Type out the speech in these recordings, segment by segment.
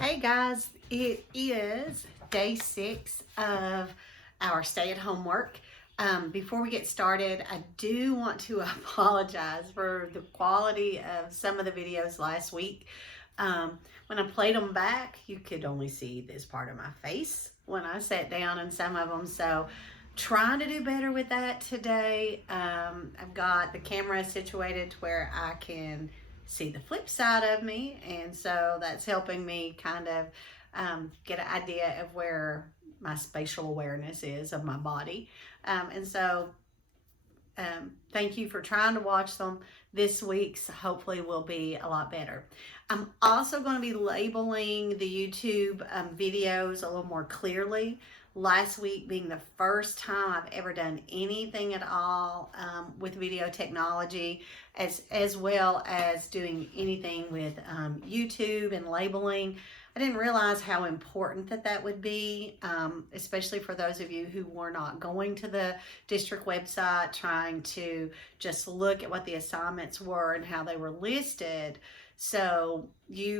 Hey guys, it is day 6 of our stay-at-home work. Before we get started, I do want to apologize for the quality of some of the videos last week. When I played them back, you could only see this part of my face when I sat down in some of them. So trying to do better with that today. I've got the camera situated to where I can see the flip side of me, and so that's helping me kind of get an idea of where my spatial awareness is of my body. Thank you for trying to watch them. This week's hopefully will be a lot better. I'm also going to be labeling the YouTube videos a little more clearly. Last week being the first time I've ever done anything at all with video technology, as well as doing anything with YouTube and labeling. I didn't realize how important that would be, especially for those of you who were not going to the district website, trying to just look at what the assignments were and how they were listed. So they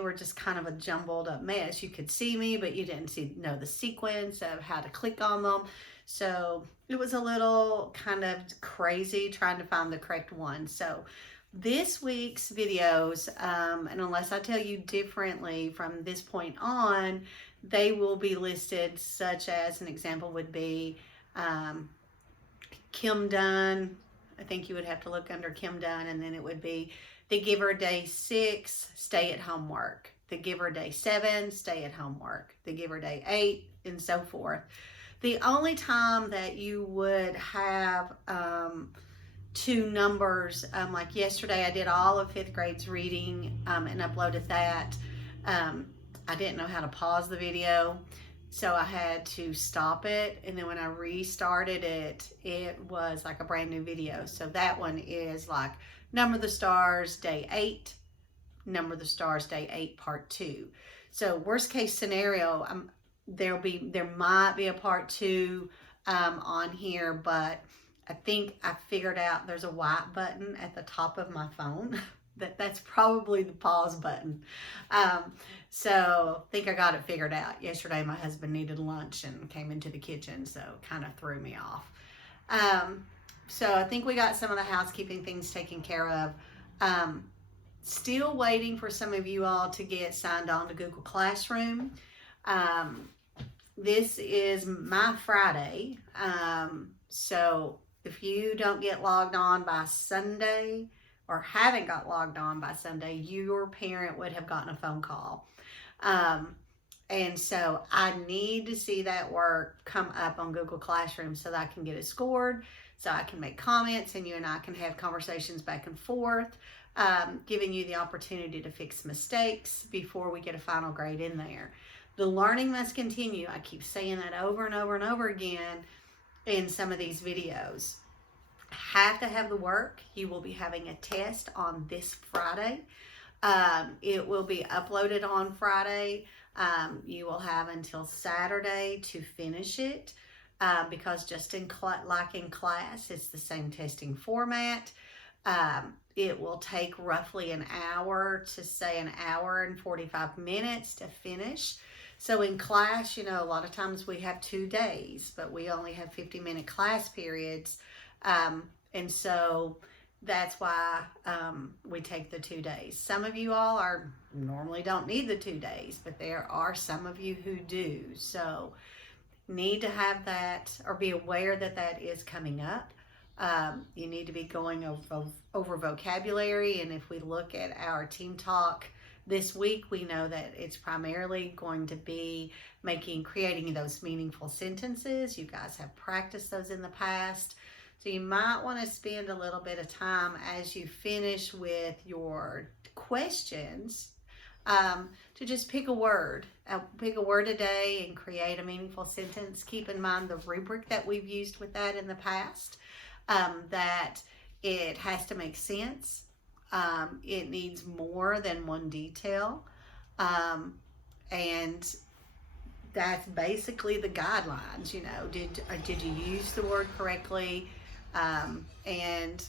were just kind of a jumbled up mess. You could see me, but you didn't know the sequence of how to click on them. So it was a little kind of crazy trying to find the correct one. So this week's videos, and unless I tell you differently from this point on, they will be listed, such as an example would be Kim Dunn. I think you would have to look under Kim Dunn, and then it would be the Giver Day 6 stay-at-home work, the Giver Day 7 stay-at-home work, the Giver Day 8, and so forth. The only time that you would have two numbers, like yesterday I did all of 5th grade's reading and uploaded that. I didn't know how to pause the video, so I had to stop it, and then when I restarted it, it was like a brand new video. So that one is like Number the Stars Day 8, Number the Stars Day 8 Part 2. So worst case scenario, there might be a Part 2 on here, but I think I figured out there's a white button at the top of my phone. That's probably the pause button. So I think I got it figured out. Yesterday my husband needed lunch and came into the kitchen, so it kind of threw me off. So I think we got some of the housekeeping things taken care of. Still waiting for some of you all to get signed on to Google Classroom. This is my Friday. So if you don't get logged on by Sunday, or haven't got logged on by Sunday, your parent would have gotten a phone call. And so I need to see that work come up on Google Classroom so that I can get it scored, so I can make comments and you and I can have conversations back and forth, giving you the opportunity to fix mistakes before we get a final grade in there. The learning must continue. I keep saying that over and over and over again in some of these videos. Have to have the work. You will be having a test on this Friday. It will be uploaded on Friday. You will have until Saturday to finish it, because just like in class, it's the same testing format. It will take roughly an hour to say an hour and 45 minutes to finish. So in class, a lot of times we have 2 days, but we only have 50-minute class periods. And so that's why we take the 2 days. Some of you all normally don't need the 2 days, but there are some of you who do. So need to have that, or be aware that is coming up. You need to be going over vocabulary, and if we look at our team talk this week, we know that it's primarily going to be creating those meaningful sentences. You guys have practiced those in the past. So you might want to spend a little bit of time as you finish with your questions to just pick a word. Pick a word a day and create a meaningful sentence. Keep in mind the rubric that we've used with that in the past, that it has to make sense. It needs more than one detail. And that's basically the guidelines. Did you use the word correctly? And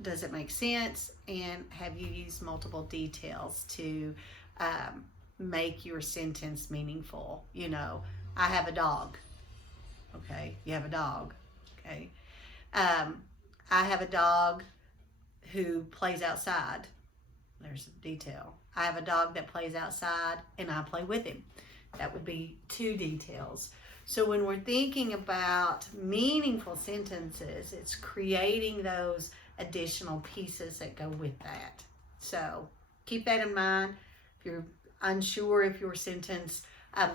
does it make sense? And have you used multiple details to make your sentence meaningful. You know, I have a dog. Okay, you have a dog. Okay. I have a dog who plays outside. There's a detail. I have a dog that plays outside and I play with him. That would be 2 details. So when we're thinking about meaningful sentences, it's creating those additional pieces that go with that. So keep that in mind. If you're unsure if your sentence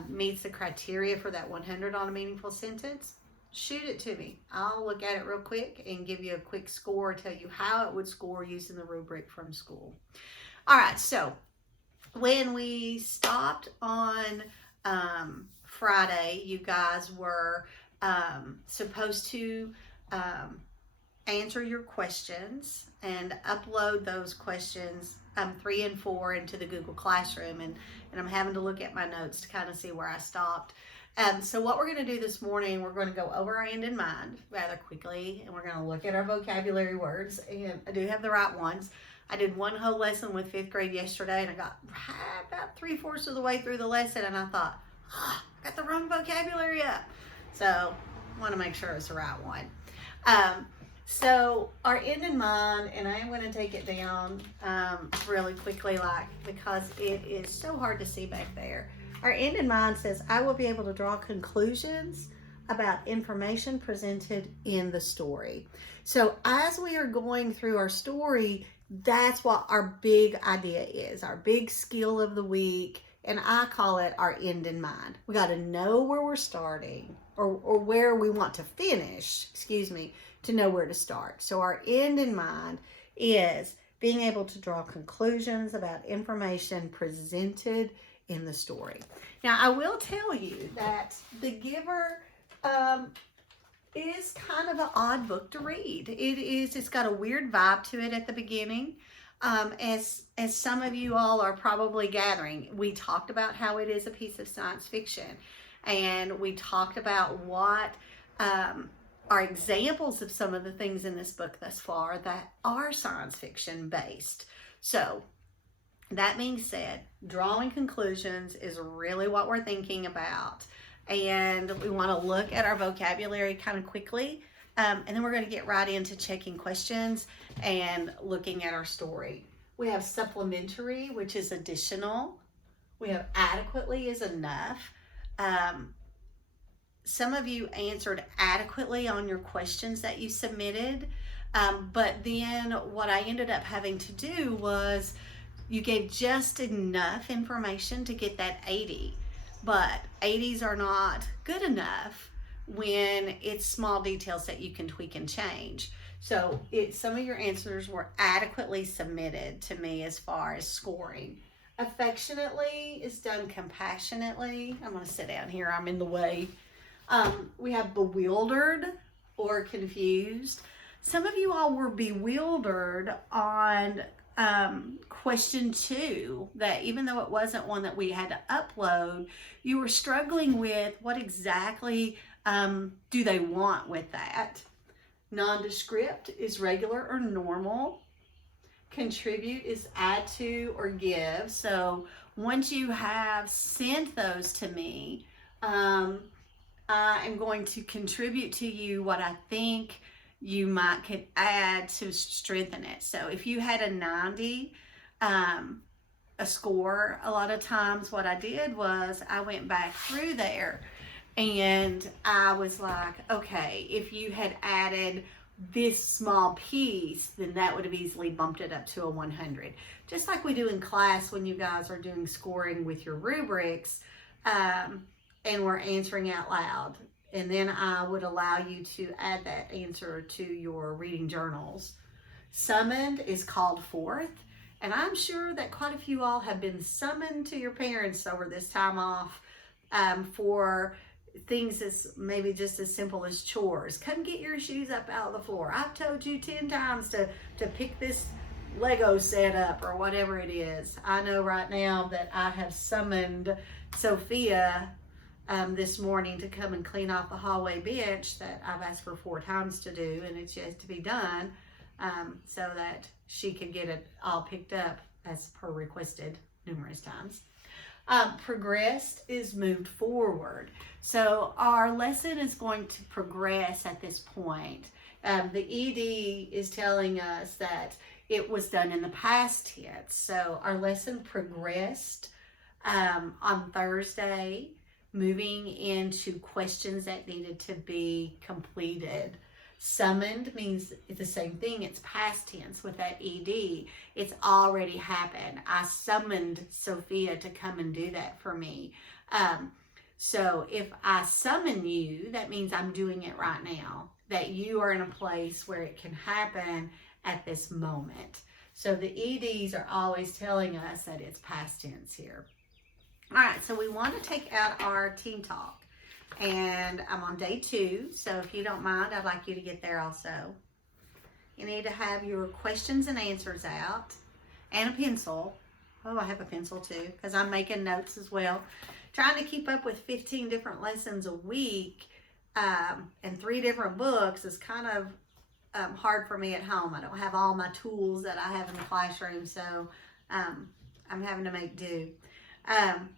meets the criteria for that 100 on a meaningful sentence, shoot it to me. I'll look at it real quick and give you a quick score, tell you how it would score using the rubric from school. All right, so when we stopped on Friday, you guys were supposed to answer your questions and upload those questions 3 and 4 into the Google Classroom, and I'm having to look at my notes to kind of see where I stopped. So what we're going to do this morning, we're going to go over our end in mind rather quickly, and we're going to look at our vocabulary words, and I do have the right ones. I did one whole lesson with 5th grade yesterday, and I got about 3/4 of the way through the lesson, and I thought, I got the wrong vocabulary up. So I want to make sure it's the right one. So our end in mind, and I am going to take it down really quickly, because it is so hard to see back there. Our end in mind says, I will be able to draw conclusions about information presented in the story. So as we are going through our story, that's what our big idea is, our big skill of the week, and I call it our end in mind. We got to know where we're starting, or where we want to finish, to know where to start. So our end in mind is being able to draw conclusions about information presented in the story. Now, I will tell you that The Giver is kind of an odd book to read. It's got a weird vibe to it at the beginning. As some of you all are probably gathering, we talked about how it is a piece of science fiction, and we talked about what are examples of some of the things in this book thus far that are science fiction based. So that being said, drawing conclusions is really what we're thinking about, and we want to look at our vocabulary kind of quickly, and then we're going to get right into checking questions and looking at our story. We have supplementary, which is additional. We have adequately is enough. Some of you answered adequately on your questions that you submitted, but then what I ended up having to do was you gave just enough information to get that 80, but 80s are not good enough when it's small details that you can tweak and change. So some of your answers were adequately submitted to me as far as scoring. Affectionately is done compassionately. I'm going to sit down here. I'm in the way. We have bewildered or confused. Some of you all were bewildered on question 2, that even though it wasn't one that we had to upload, you were struggling with what exactly do they want with that. Nondescript is regular or normal. Contribute is add to or give. So once you have sent those to me, I am going to contribute to you what I think you could add to strengthen it. So if you had a 90, a score, a lot of times what I did was I went back through there and I was like, okay, if you had added this small piece, then that would have easily bumped it up to a 100. Just like we do in class when you guys are doing scoring with your rubrics, and we're answering out loud. And then I would allow you to add that answer to your reading journals. Summoned is called forth. And I'm sure that quite a few all have been summoned to your parents over this time off for things as maybe just as simple as chores. Come get your shoes up out of the floor. I've told you 10 times to pick this Lego set up or whatever it is. I know right now that I have summoned Sophia this morning to come and clean off the hallway bench that I've asked her 4 times to do, and it's yet to be done, so that she could get it all picked up as per requested numerous times. Progressed is moved forward. So our lesson is going to progress at this point. The ED is telling us that it was done in the past tense. So our lesson progressed on Thursday, moving into questions that needed to be completed. Summoned means it's the same thing. It's past tense with that ED. It's already happened. I summoned Sophia to come and do that for me. So if I summon you, that means I'm doing it right now. That you are in a place where it can happen at this moment. So the EDs are always telling us that it's past tense here. All right, so we want to take out our team talk. And I'm on day 2, so if you don't mind, I'd like you to get there also. You need to have your questions and answers out and a pencil. Oh, I have a pencil too because I'm making notes as well. Trying to keep up with 15 different lessons a week and 3 different books is kind of hard for me at home. I don't have all my tools that I have in the classroom, so I'm having to make do.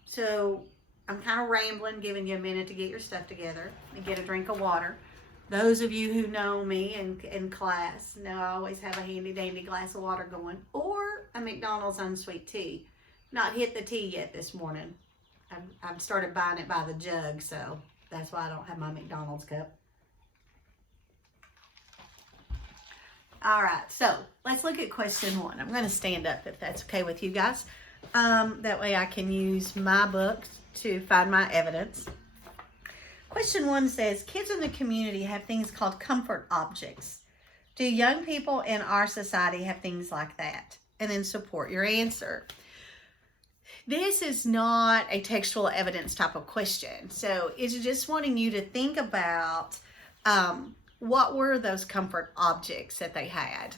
So I'm kind of rambling, giving you a minute to get your stuff together and get a drink of water. Those of you who know me in class know I always have a handy dandy glass of water going, or a McDonald's unsweet tea. Not hit the tea yet this morning. I've started buying it by the jug, so that's why I don't have my McDonald's cup. All right, so let's look at question 1. I'm going to stand up if that's okay with you guys. That way I can use my books to find my evidence. Question 1 says, kids in the community have things called comfort objects. Do young people in our society have things like that? And then support your answer. This is not a textual evidence type of question. So it's just wanting you to think about what were those comfort objects that they had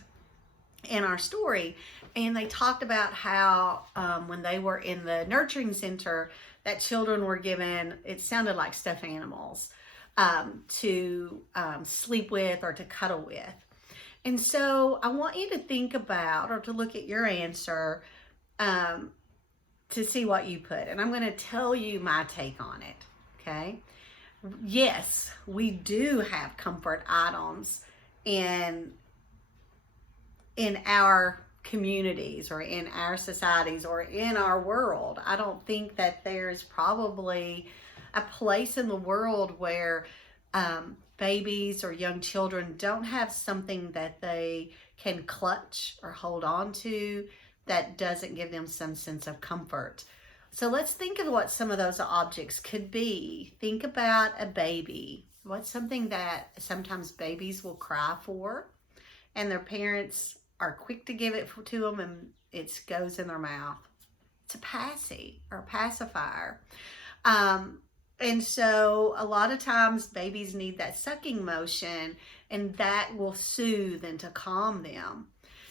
in our story. And they talked about how when they were in the nurturing center, that children were given, it sounded like stuffed animals to sleep with or to cuddle with. And so I want you to think about, or to look at your answer to see what you put. And I'm going to tell you my take on it, okay? Yes, we do have comfort items in our communities or in our societies or in our world. I don't think that there's probably a place in the world where babies or young children don't have something that they can clutch or hold on to that doesn't give them some sense of comfort. So let's think of what some of those objects could be. Think about a baby. What's something that sometimes babies will cry for and their parents are quick to give it to them and it goes in their mouth? It's a passy or a pacifier. And so a lot of times babies need that sucking motion, and that will soothe and to calm them.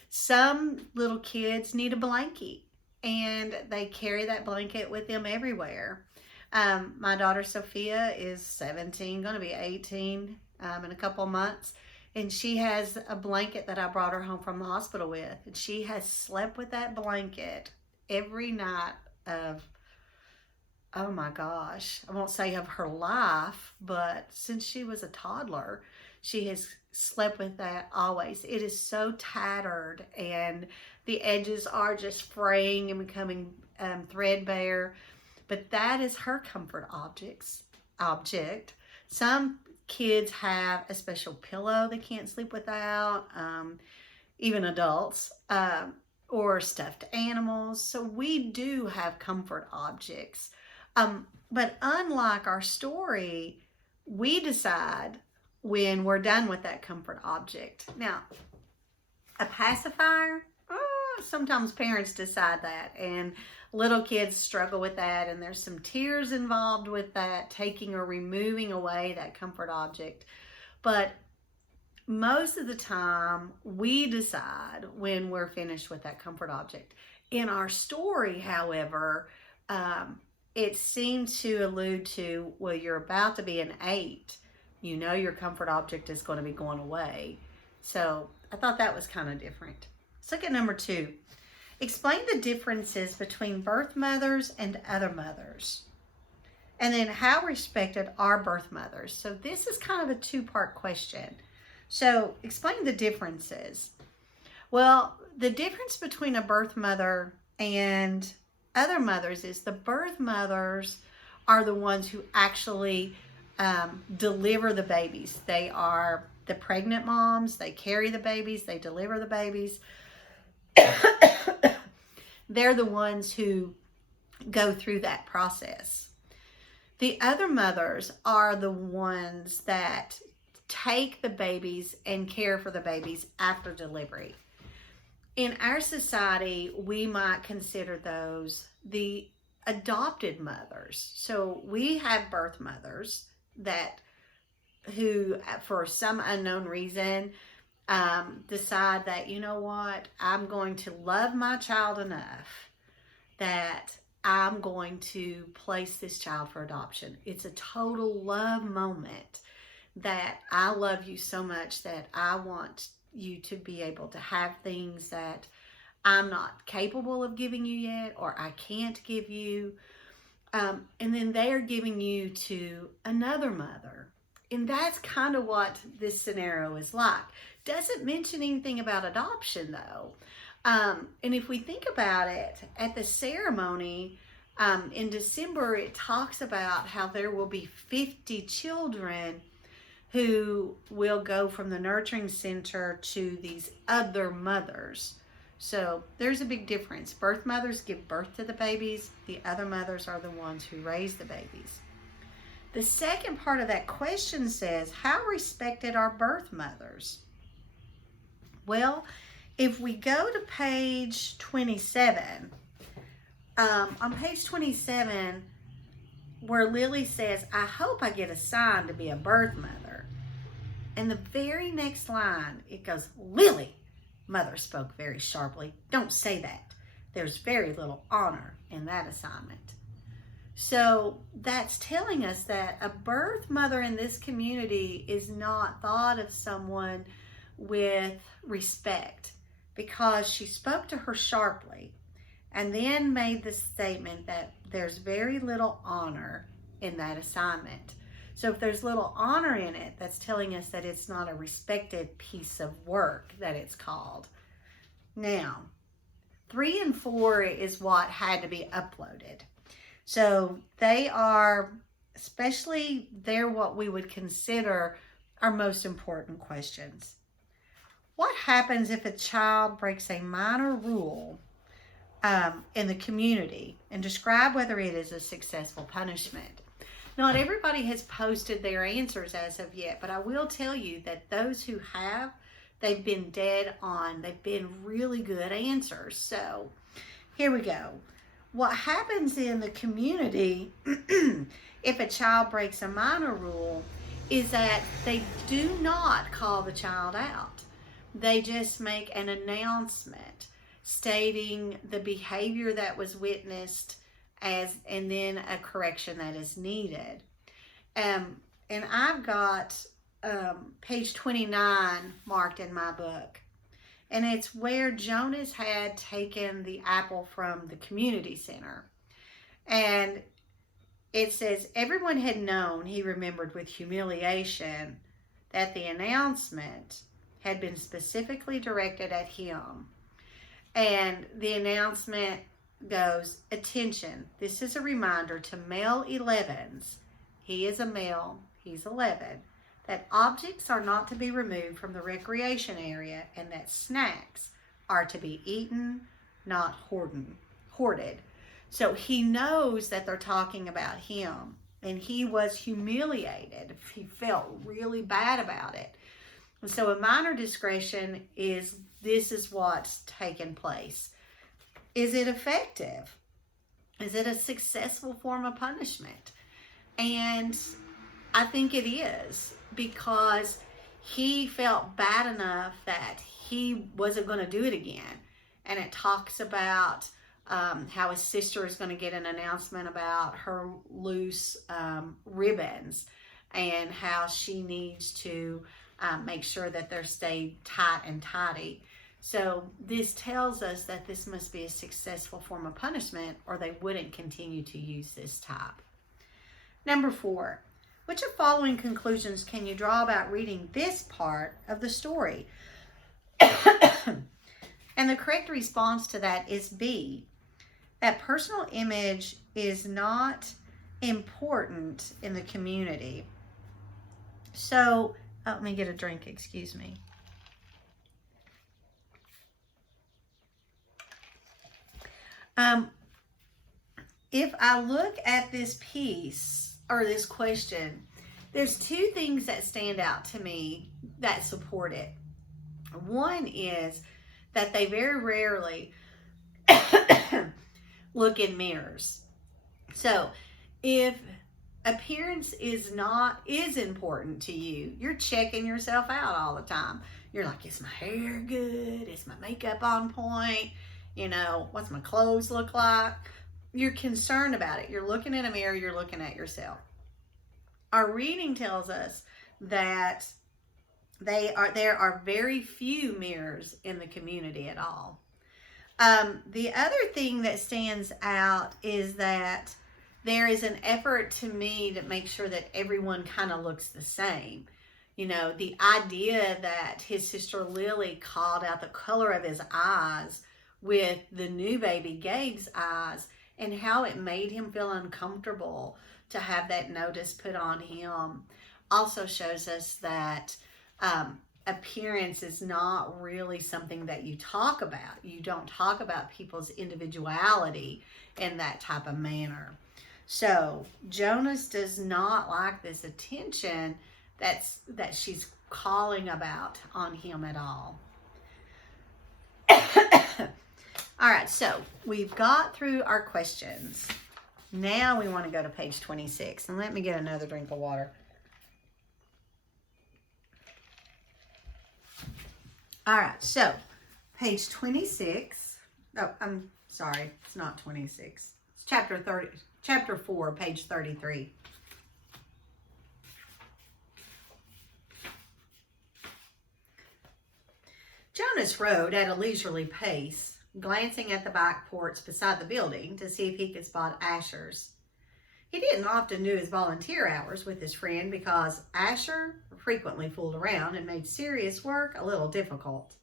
Some little kids need a blanket, and they carry that blanket with them everywhere. My daughter Sophia is 17, going to be 18 in a couple of months. And she has a blanket that I brought her home from the hospital with. And she has slept with that blanket every night of, oh my gosh, I won't say of her life, but since she was a toddler, she has slept with that always. It is so tattered and the edges are just fraying and becoming threadbare. But that is her comfort object. Some kids have a special pillow they can't sleep without, even adults, or stuffed animals. So we do have comfort objects. But unlike our story, we decide when we're done with that comfort object. Now, a pacifier, sometimes parents decide that, and little kids struggle with that, and there's some tears involved with that, taking or removing away that comfort object. But most of the time, we decide when we're finished with that comfort object. In our story, however, it seemed to allude to, well, you're about to be an 8. You know your comfort object is going to be going away. So I thought that was kind of different. Let's look at number 2. Explain the differences between birth mothers and other mothers. And then, how respected are birth mothers? So this is kind of a two-part question. So explain the differences. Well, the difference between a birth mother and other mothers is the birth mothers are the ones who actually deliver the babies. They are the pregnant moms. They carry the babies. They deliver the babies. They're the ones who go through that process. The other mothers are the ones that take the babies and care for the babies after delivery. In our society, we might consider those the adopted mothers. So we have birth mothers who, for some unknown reason, decide that, you know what, I'm going to love my child enough that I'm going to place this child for adoption. It's a total love moment that I love you so much that I want you to be able to have things that I'm not capable of giving you yet, or I can't give you. And then they are giving you to another mother. And that's kind of what this scenario is like. Doesn't mention anything about adoption, though. And if we think about it, at the ceremony in December, it talks about how there will be 50 children who will go from the nurturing center to these other mothers. So there's a big difference. Birth mothers give birth to the babies. The other mothers are the ones who raise the babies. The second part of that question says, how respected are birth mothers? Well, if we go to page 27, on page 27, where Lily says, I hope I get assigned to be a birth mother. And the very next line, it goes, Lily, Mother spoke very sharply. Don't say that. There's very little honor in that assignment. So that's telling us that a birth mother in this community is not thought of someone with respect, because she spoke to her sharply and then made the statement that there's very little honor in that assignment. So if there's little honor in it, that's telling us that it's not a respected piece of work that it's called. Now, 3 and 4 is what had to be uploaded. So they are, especially they're what we would consider our most important questions. What happens if a child breaks a minor rule in the community, and describe whether it is a successful punishment? Not everybody has posted their answers as of yet, but I will tell you that those who have, they've been dead on. They've been really good answers. So here we go. What happens in the community if a child breaks a minor rule is that they do not call the child out. They just make an announcement stating the behavior that was witnessed and then a correction that is needed. And I've got page 29 marked in my book. And it's where Jonas had taken the apple from the community center. And it says, everyone had known, he remembered with humiliation, that the announcement had been specifically directed at him. And the announcement goes, attention, this is a reminder to male 11s, he is a male, he's 11, that objects are not to be removed from the recreation area and that snacks are to be eaten, not hoarded. So he knows that they're talking about him, and he was humiliated. He felt really bad about it. And so a minor discretion is, this is what's taken place. Is it effective? Is it a successful form of punishment? And I think it is, because he felt bad enough that he wasn't going to do it again. And it talks about how his sister is going to get an announcement about her loose ribbons and how she needs to make sure that they're stayed tight and tidy. So this tells us that this must be a successful form of punishment, or they wouldn't continue to use this type. Number 4, which of following conclusions can you draw about reading this part of the story? And the correct response to that is B, that personal image is not important in the community. So, let me get a drink, excuse me. If I look at this piece or this question, there's 2 things that stand out to me that support it. One is that they very rarely look in mirrors. So if appearance is important to you, you're checking yourself out all the time. You're like, is my hair good? Is my makeup on point? What's my clothes look like? You're concerned about it. You're looking in a mirror, you're looking at yourself. Our reading tells us that there are very few mirrors in the community at all. The other thing that stands out is that there is an effort to me to make sure that everyone kind of looks the same. The idea that his sister Lily called out the color of his eyes with the new baby Gabe's eyes, and how it made him feel uncomfortable to have that notice put on him, also shows us that appearance is not really something that you talk about. You don't talk about people's individuality in that type of manner. So Jonas does not like this attention that she's calling about on him at all. All right, so we've got through our questions. Now we want to go to page 26. And let me get another drink of water. All right, so page 26. Oh, I'm sorry. It's not 26. It's chapter 4, page 33. Jonas rode at a leisurely pace, glancing at the back porch beside the building to see if he could spot Asher's. He didn't often do his volunteer hours with his friend because Asher frequently fooled around and made serious work a little difficult.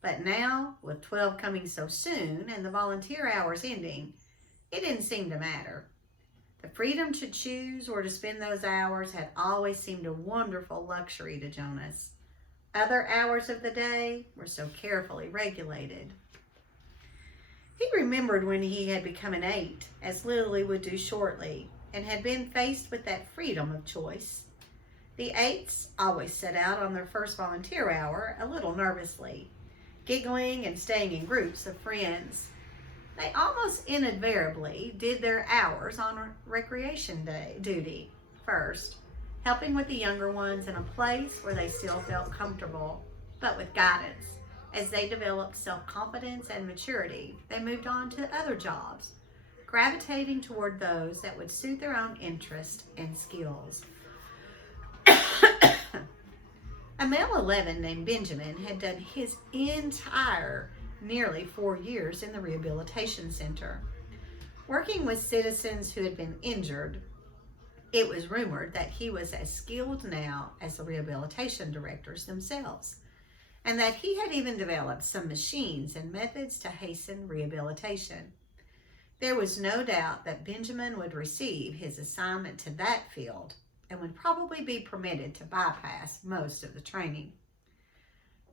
But now, with 12 coming so soon and the volunteer hours ending, it didn't seem to matter. The freedom to choose or to spend those hours had always seemed a wonderful luxury to Jonas. Other hours of the day were so carefully regulated. He remembered when he had become an 8, as Lily would do shortly, and had been faced with that freedom of choice. The 8s always set out on their first volunteer hour a little nervously, giggling and staying in groups of friends. They almost invariably did their hours on recreation duty first, helping with the younger ones in a place where they still felt comfortable, but with guidance. As they developed self-confidence and maturity, they moved on to other jobs, gravitating toward those that would suit their own interests and skills. A male 11 named Benjamin had done his entire nearly 4 years in the rehabilitation center. Working with citizens who had been injured, it was rumored that he was as skilled now as the rehabilitation directors themselves, and that he had even developed some machines and methods to hasten rehabilitation. There was no doubt that Benjamin would receive his assignment to that field and would probably be permitted to bypass most of the training.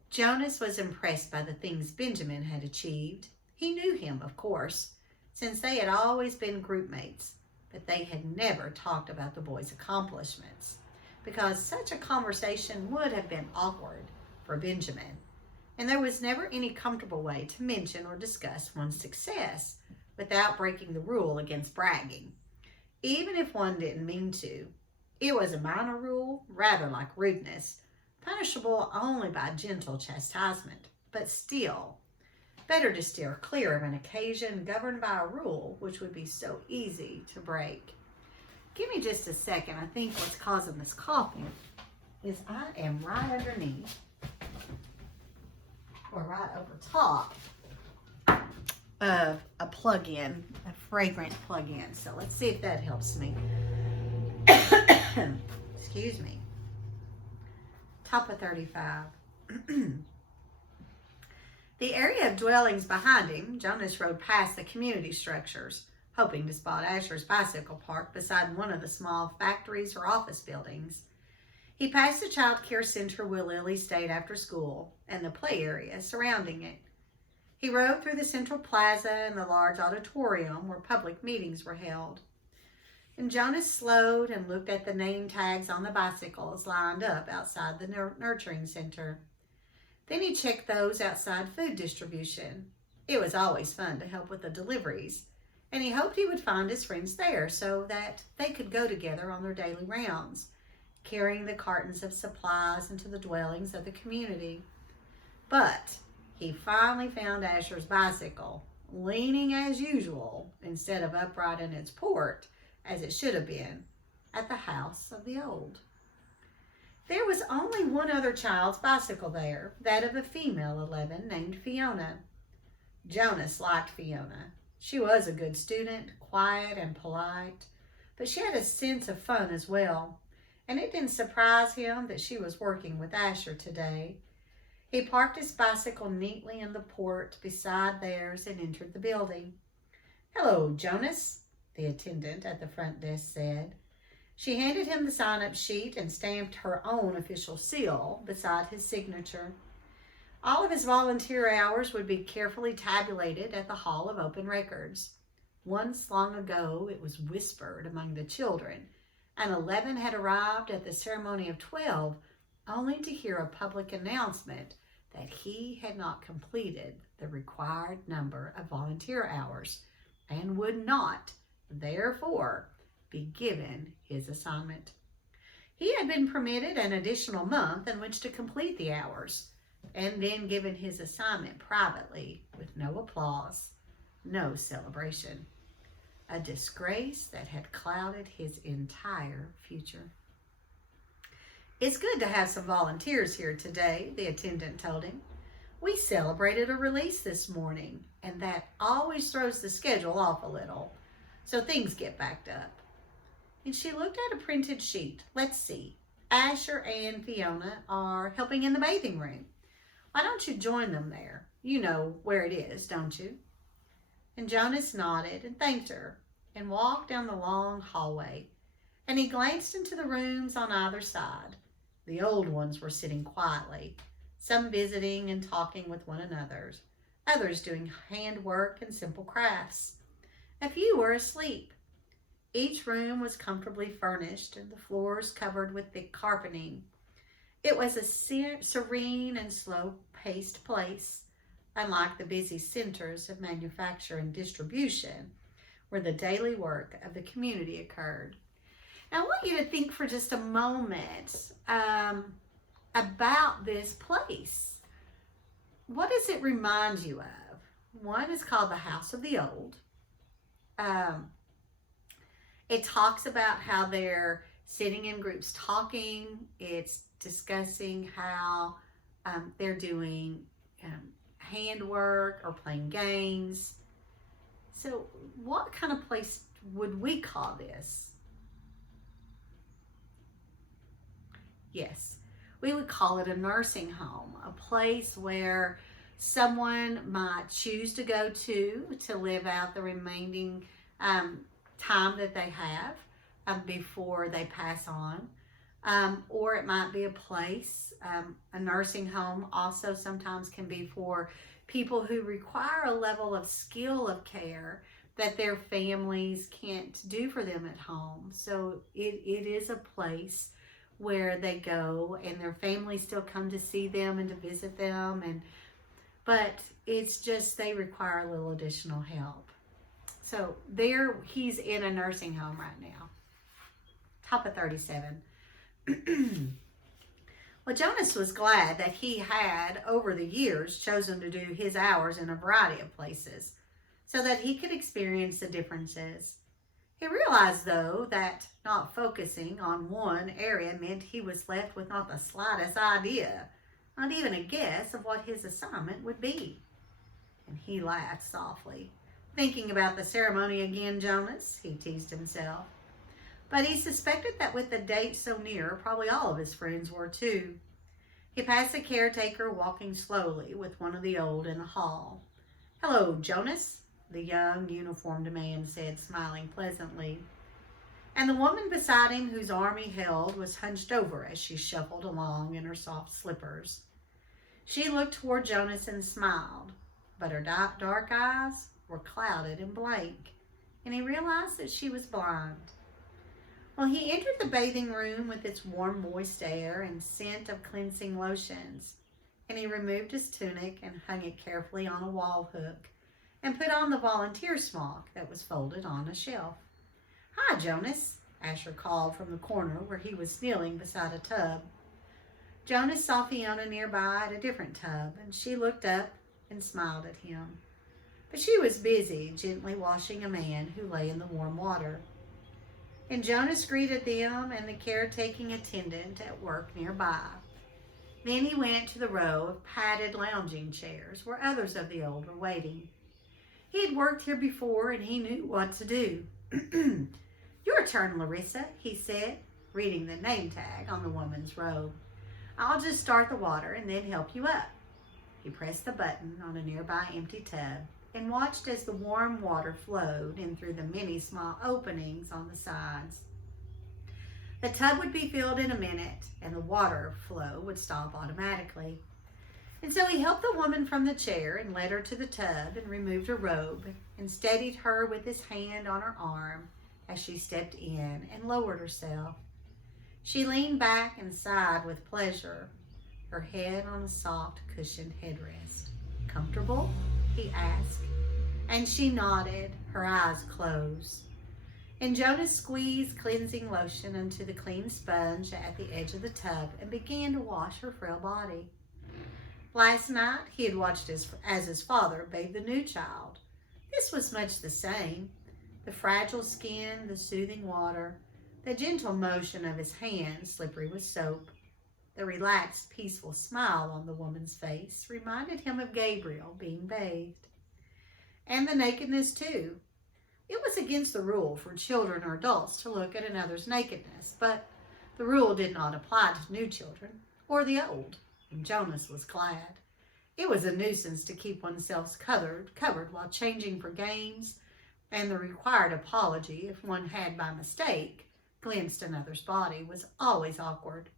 Jonas was impressed by the things Benjamin had achieved. He knew him, of course, since they had always been group mates, but they had never talked about the boy's accomplishments, because such a conversation would have been awkward for Benjamin, and there was never any comfortable way to mention or discuss one's success without breaking the rule against bragging, even if one didn't mean to. It was a minor rule, rather like rudeness, punishable only by gentle chastisement, but still, better to steer clear of an occasion governed by a rule which would be so easy to break. Give me just a second. I think what's causing this coughing is I am right underneath or right over top of a plug-in, a fragrant plug-in. So let's see if that helps me. Excuse me. Top of 35. The area of dwellings behind him, Jonas rode past the community structures, hoping to spot Asher's bicycle parked beside one of the small factories or office buildings. He passed the child care center where Lily stayed after school and the play area surrounding it. He rode through the central plaza and the large auditorium where public meetings were held. And Jonas slowed and looked at the name tags on the bicycles lined up outside the nurturing center. Then he checked those outside food distribution. It was always fun to help with the deliveries, and he hoped he would find his friends there so that they could go together on their daily rounds, carrying the cartons of supplies into the dwellings of the community. But he finally found Asher's bicycle, leaning as usual, instead of upright in its port, as it should have been, at the house of the old. There was only one other child's bicycle there, that of a female 11 named Fiona. Jonas liked Fiona. She was a good student, quiet and polite, but she had a sense of fun as well, and it didn't surprise him that she was working with Asher today. He parked his bicycle neatly in the port beside theirs and entered the building. "Hello, Jonas," the attendant at the front desk said. She handed him the sign-up sheet and stamped her own official seal beside his signature. All of his volunteer hours would be carefully tabulated at the Hall of Open Records. Once long ago, it was whispered among the children, and 11 had arrived at the ceremony of 12, only to hear a public announcement that he had not completed the required number of volunteer hours and would not, therefore, be given his assignment. He had been permitted an additional month in which to complete the hours, and then given his assignment privately with no applause, no celebration. A disgrace that had clouded his entire future. "It's good to have some volunteers here today," the attendant told him. "We celebrated a release this morning, and that always throws the schedule off a little, so things get backed up." And she looked at a printed sheet. "Let's see. Asher and Fiona are helping in the bathing room. Why don't you join them there? You know where it is, don't you?" And Jonas nodded and thanked her and walked down the long hallway. And he glanced into the rooms on either side. The old ones were sitting quietly, some visiting and talking with one another, others doing handwork and simple crafts. A few were asleep. Each room was comfortably furnished and the floors covered with thick carpeting. It was a serene and slow-paced place, unlike the busy centers of manufacture and distribution where the daily work of the community occurred. Now, I want you to think for just a moment about this place. What does it remind you of? One is called the House of the Old. It talks about how they're sitting in groups talking. It's discussing how they're doing handwork or playing games. So what kind of place would we call this? Yes, we would call it a nursing home, a place where someone might choose to go to live out the remaining time that they have before they pass on. Or it might be a place, a nursing home also sometimes can be for people who require a level of skill of care that their families can't do for them at home. So it is a place where they go and their families still come to see them and to visit them, but it's just they require a little additional help. So there, he's in a nursing home right now. Top of 37. Well, Jonas was glad that he had, over the years, chosen to do his hours in a variety of places so that he could experience the differences. He realized, though, that not focusing on one area meant he was left with not the slightest idea not even a guess of what his assignment would be. And he laughed softly. "Thinking about the ceremony again, Jonas?" he teased himself. But he suspected that with the date so near, probably all of his friends were too. He passed the caretaker walking slowly with one of the old in the hall. "Hello, Jonas," the young, uniformed man said, smiling pleasantly. And the woman beside him, whose arm he held, was hunched over as she shuffled along in her soft slippers. She looked toward Jonas and smiled, but her dark eyes were clouded and blank, and he realized that she was blind. Well, he entered the bathing room with its warm, moist air and scent of cleansing lotions, and he removed his tunic and hung it carefully on a wall hook and put on the volunteer smock that was folded on a shelf. "Hi, Jonas," Asher called from the corner where he was kneeling beside a tub. Jonas saw Fiona nearby at a different tub, and she looked up and smiled at him. But she was busy gently washing a man who lay in the warm water. And Jonas greeted them and the caretaking attendant at work nearby. Then he went to the row of padded lounging chairs where others of the old were waiting. He had worked here before and he knew what to do. "Your turn, Larissa," he said, reading the name tag on the woman's robe. "I'll just start the water and then help you up." He pressed the button on a nearby empty tub and watched as the warm water flowed in through the many small openings on the sides. The tub would be filled in a minute and the water flow would stop automatically. And so he helped the woman from the chair and led her to the tub and removed her robe and steadied her with his hand on her arm as she stepped in and lowered herself. She leaned back and sighed with pleasure, her head on a soft cushioned headrest. "Comfortable?" he asked, and she nodded, her eyes closed. And Jonas squeezed cleansing lotion into the clean sponge at the edge of the tub and began to wash her frail body. Last night, he had watched as his father bathed the new child. This was much the same. The fragile skin, the soothing water, the gentle motion of his hands slippery with soap. The relaxed, peaceful smile on the woman's face reminded him of Gabriel being bathed. And the nakedness, too. It was against the rule for children or adults to look at another's nakedness, but the rule did not apply to new children or the old, and Jonas was glad. It was a nuisance to keep oneself covered while changing for games, and the required apology if one had by mistake glimpsed another's body was always awkward.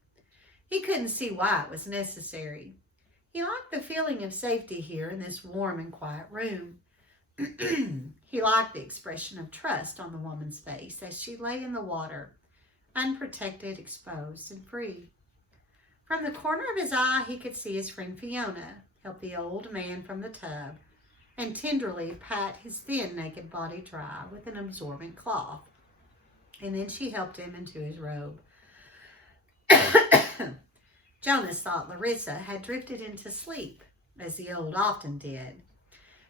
He couldn't see why it was necessary. He liked the feeling of safety here in this warm and quiet room. He liked the expression of trust on the woman's face as she lay in the water, unprotected, exposed, and free. From the corner of his eye, he could see his friend Fiona help the old man from the tub and tenderly pat his thin, naked body dry with an absorbent cloth. And then she helped him into his robe. Jonas thought Larissa had drifted into sleep, as the old often did,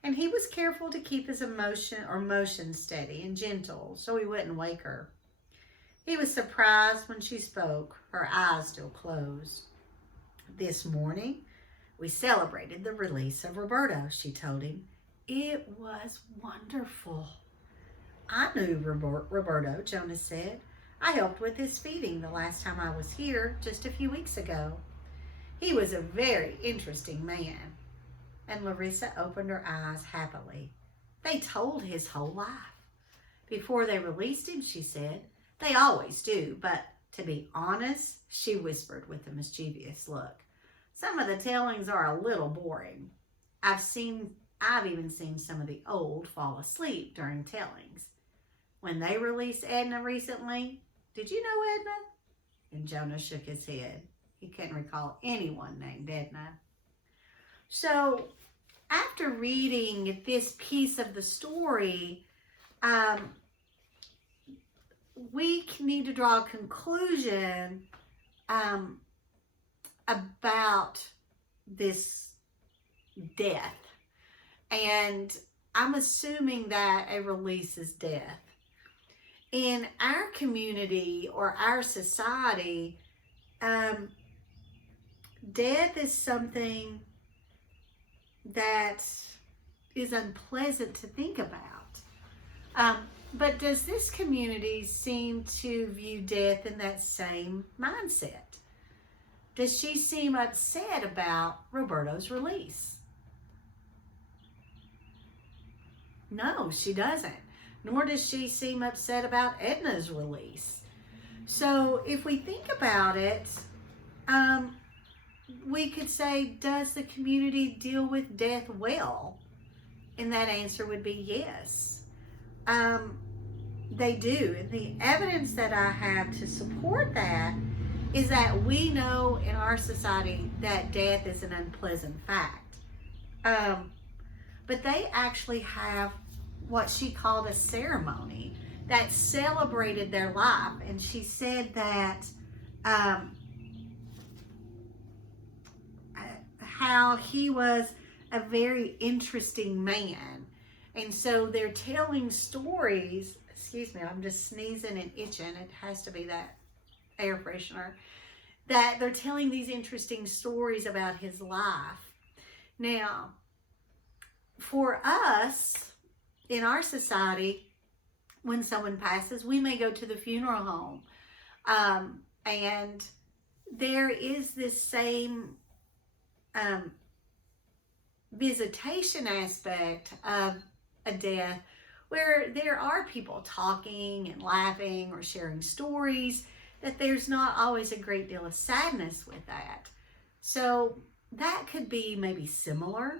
and he was careful to keep his motion steady and gentle so he wouldn't wake her. He was surprised when she spoke, her eyes still closed. "This morning, we celebrated the release of Roberto," she told him. "It was wonderful." "I knew Roberto," Jonas said. "I helped with his feeding the last time I was here, just a few weeks ago. He was a very interesting man." And Larissa opened her eyes happily. "They told his whole life. Before they released him," she said. "They always do, but to be honest," she whispered with a mischievous look, "some of the tellings are a little boring. I've even seen some of the old fall asleep during tellings. When they released Edna recently, did you know Edna?" And Jonas shook his head. He couldn't recall anyone named Edna. So after reading this piece of the story, we need to draw a conclusion about this death. And I'm assuming that a release is death. In our community or our society, death is something that is unpleasant to think about. But does this community seem to view death in that same mindset? Does she seem upset about Roberto's release? No, she doesn't. Nor does she seem upset about Edna's release. So if we think about it, we could say, does the community deal with death well? And that answer would be yes. They do. And the evidence that I have to support that is that we know in our society that death is an unpleasant fact. But they actually have what she called a ceremony that celebrated their life. And she said that how he was a very interesting man. And so they're telling stories. Excuse me, I'm just sneezing and itching. It has to be that air freshener. That they're telling these interesting stories about his life. Now, for us, in our society, when someone passes, we may go to the funeral home. And there is this same visitation aspect of a death where there are people talking and laughing or sharing stories, that there's not always a great deal of sadness with that. So that could be maybe similar,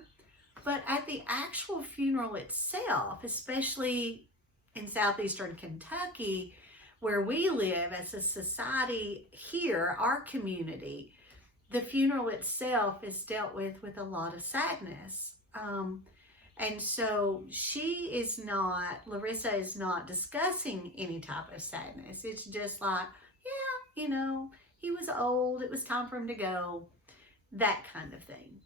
but at the actual funeral itself, especially in southeastern Kentucky, where we live as a society here, our community, the funeral itself is dealt with a lot of sadness. And so Larissa is not discussing any type of sadness. It's just like, yeah, he was old. It was time for him to go. That kind of thing.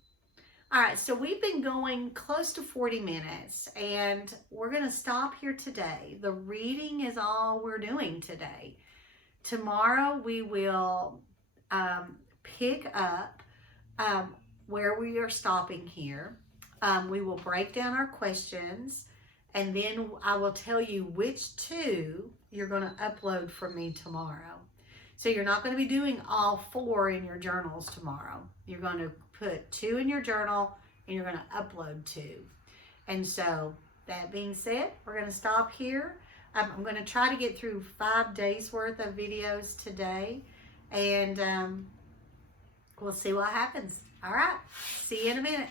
All right, so we've been going close to 40 minutes, and we're going to stop here today. The reading is all we're doing today. Tomorrow we will pick up where we are stopping here. We will break down our questions, and then I will tell you which 2 you're going to upload for me tomorrow. So you're not going to be doing all 4 in your journals tomorrow. You're going to put 2 in your journal, and you're going to upload 2. And so that being said, we're going to stop here. I'm going to try to get through 5 days worth of videos today, and we'll see what happens. All right, see you in a minute.